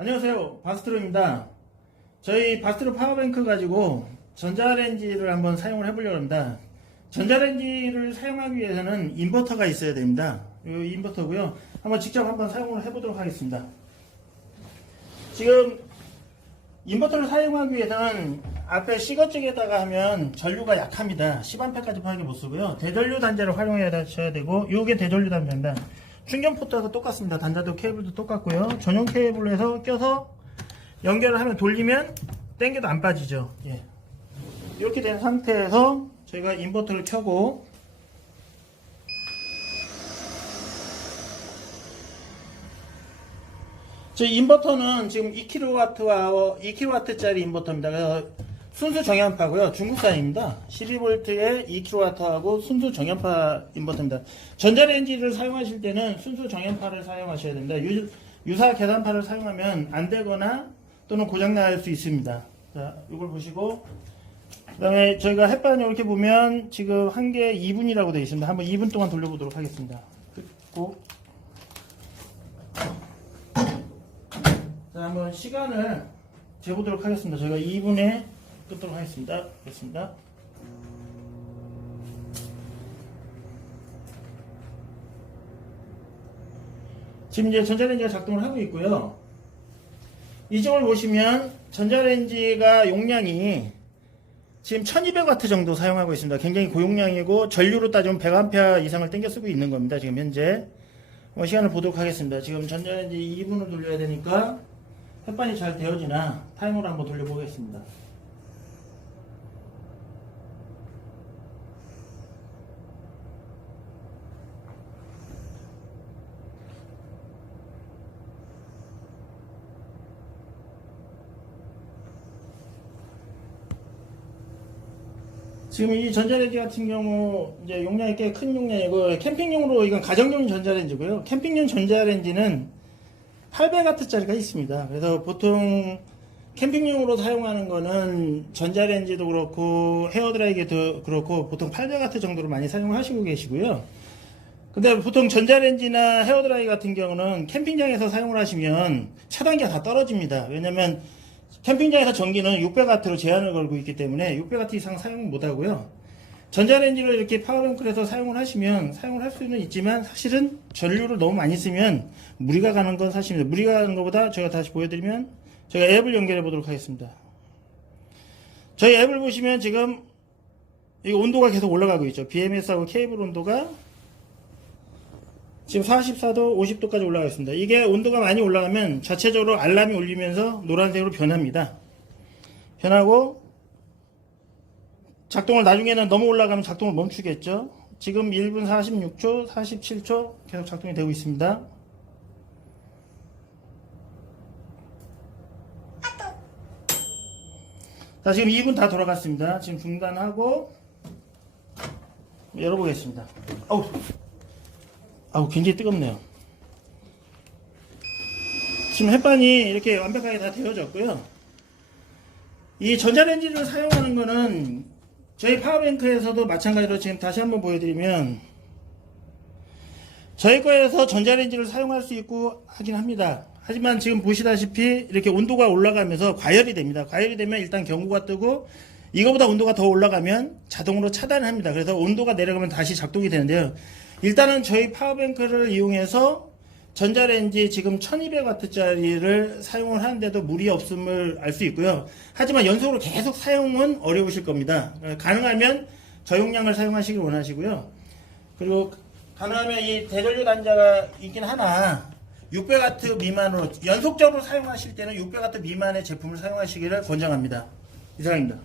안녕하세요. 바스트로입니다. 저희 바스트로 파워뱅크 가지고 전자레인지를 한번 사용을 해보려고 합니다. 전자레인지를 사용하기 위해서는 인버터가 있어야 됩니다. 이 인버터고요. 한번 직접 한번 사용을 해보도록 하겠습니다. 지금 인버터를 사용하기 위해서는 앞에 시거 쪽에다가 하면 전류가 약합니다. 10A까지 파악이 못 쓰고요. 대전류 단자를 활용해야 되고 이게 대전류 단자입니다. 충전 포트하고 똑같습니다. 단자도 케이블도 똑같고요. 전용 케이블로 해서 껴서 연결을 하면 돌리면 땡겨도 안 빠지죠. 예. 이렇게 된 상태에서 저희가 인버터를 켜고 저 인버터는 지금 2kW와 2kW짜리 인버터입니다. 그래서 순수 정연파고요. 중국산입니다. 12V에 2kW하고 순수 정연파 인버터입니다. 전자레인지를 사용하실 때는 순수 정연파를 사용하셔야 됩니다. 유, 유사 계단파를 사용하면 안 되거나 또는 고장 날 수 있습니다. 자, 이걸 보시고 그 다음에 저희가 햇반이 이렇게 보면 지금 한 개 2분이라고 되어 있습니다. 한번 2분 동안 돌려보도록 하겠습니다. 그리고 자, 한번 시간을 재보도록 하겠습니다. 저희가 2분에 끊도록 하겠습니다. 됐습니다. 지금 이제 전자레인지가 작동을 하고 있고요. 이쪽을 보시면 전자레인지가 용량이 지금 1200W 정도 사용하고 있습니다. 굉장히 고용량이고 전류로 따지면 100A 이상을 땡겨 쓰고 있는 겁니다. 지금 현재 시간을 보도록 하겠습니다. 지금 전자레인지 2분을 돌려야 되니까 햇반이 잘 되어지나 타이머를 한번 돌려보겠습니다. 지금 이 전자레인지 같은 경우 이제 용량이 꽤 큰 용량이고 캠핑용으로 이건 가정용 전자레인지고요. 캠핑용 전자레인지는 800W짜리가 있습니다. 그래서 보통 캠핑용으로 사용하는 거는 전자레인지도 그렇고 헤어드라이기도 그렇고 보통 800W 정도로 많이 사용하시고 계시고요. 근데 보통 전자레인지나 헤어드라이 같은 경우는 캠핑장에서 사용을 하시면 차단기가 다 떨어집니다. 왜냐면 캠핑장에서 전기는 600W로 제한을 걸고 있기 때문에 600W 이상 사용 못 하고요. 전자레인지를 이렇게 파워뱅크에서 사용을 하시면 사용을 할 수는 있지만 사실은 전류를 너무 많이 쓰면 무리가 가는 건 사실입니다. 무리가 가는 것보다 제가 다시 보여드리면 제가 앱을 연결해 보도록 하겠습니다. 저희 앱을 보시면 지금 이 온도가 계속 올라가고 있죠. BMS하고 케이블 온도가 지금 44도, 50도까지 올라가 있습니다. 이게 온도가 많이 올라가면 자체적으로 알람이 울리면서 노란색으로 변합니다. 변하고 작동을 나중에는 너무 올라가면 작동을 멈추겠죠. 지금 1분 46초, 47초 계속 작동이 되고 있습니다. 자, 지금 2분 다 돌아갔습니다. 지금 중단하고 열어보겠습니다. 어우, 아우, 굉장히 뜨겁네요. 지금 햇반이 이렇게 완벽하게 다 되어졌고요. 이 전자레인지를 사용하는 거는 저희 파워뱅크에서도 마찬가지로 지금 다시 한번 보여드리면 저희 거에서 전자레인지를 사용할 수 있고 하긴 합니다. 하지만 지금 보시다시피 이렇게 온도가 올라가면서 과열이 됩니다. 과열이 되면 일단 경고가 뜨고 이거보다 온도가 더 올라가면 자동으로 차단을 합니다. 그래서 온도가 내려가면 다시 작동이 되는데요. 일단은 저희 파워뱅크를 이용해서 전자레인지 지금 1200W짜리를 사용을 하는데도 무리 없음을 알 수 있고요. 하지만 연속으로 계속 사용은 어려우실 겁니다. 가능하면 저용량을 사용하시길 원하시고요. 그리고 가능하면 이 대전류 단자가 있긴 하나 600W 미만으로 연속적으로 사용하실 때는 600W 미만의 제품을 사용하시기를 권장합니다. 이상입니다.